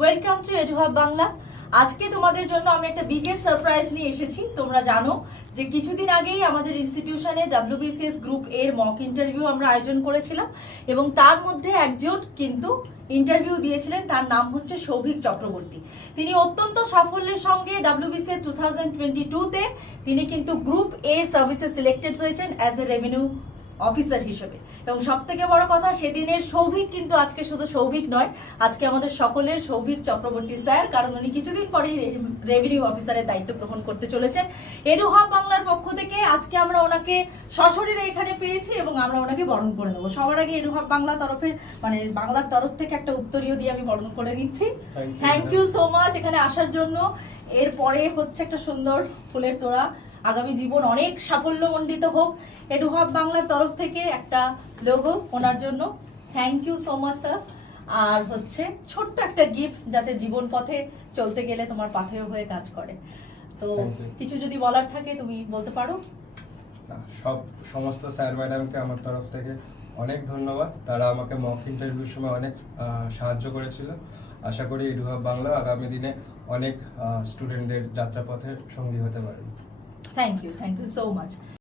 Welcome to এডুহাব Bangla. আজকে তোমাদের জন্য আমি একটা বিগেস্ট সারপ্রাইজ নিয়ে এসেছি। তোমরা জানো যে কিছুদিন আগেই আমাদের ইনস্টিটিউশনে WBCS গ্রুপ এর মক ইন্টারভিউ আমরা আয়োজন করেছিলাম এবং তার মধ্যে একজন কিন্তু ইন্টারভিউ দিয়েছিলেন, তার নাম হচ্ছে সৌভিক চক্রবর্তী। তিনি অত্যন্ত সাফল্যের সঙ্গে WBCS 2022-তে তিনি কিন্তু গ্রুপ এ সার্ভিসে সিলেক্টেড হয়েছেন অ্যাজ এ রেভিনিউ অফিসার হিসেবে। এবং সব থেকে বড় কথা, সেদিনের সৌভিক কিন্তু আজকে শুধু সৌভিক নয়, আজকে আমাদের সকলের সৌভিক চক্রবর্তী স্যার, কারণ উনি কিছুদিন পরেই রেভিনিউ অফিসারের দায়িত্ব গ্রহণ করতে চলেছেন। এডুহাব বাংলার পক্ষ থেকে আজকে আমরা ওনাকে সশরীরে এখানে পেয়েছি এবং আমরা ওনাকে বরণ করে দেবো। সবার আগে এডুহাব বাংলা তরফে বাংলার তরফ থেকে একটা উত্তরীয় দিয়ে আমি বরণ করে দিচ্ছি। থ্যাংক ইউ সো মাচ এখানে আসার জন্য। এরপরে হচ্ছে একটা সুন্দর ফুলের তোড়া। আগামী জীবন অনেক সাফল্যমণ্ডিত হোক। এডুহাব বাংলার তরফ থেকে একটা লোগো ওনার জন্য। Thank you so much sir. আর হচ্ছে ছোট্ট একটা গিফট, যাতে জীবন পথে চলতে গেলে তোমার পাথেয় হয়ে কাজ করে। তো কিছু যদি বলার থাকে তুমি বলতে পারো। সমস্ত স্যার ম্যাডামকে আমার তরফ থেকে অনেক ধন্যবাদ। তারা আমাকে মক ইন্টারভিউর সময় অনেক সাহায্য করেছিল। আশা করি এডুহাব বাংলা আগামী দিনে অনেক স্টুডেন্টদের যাত্রাপথের সঙ্গী হতে পারে। Thank you so much.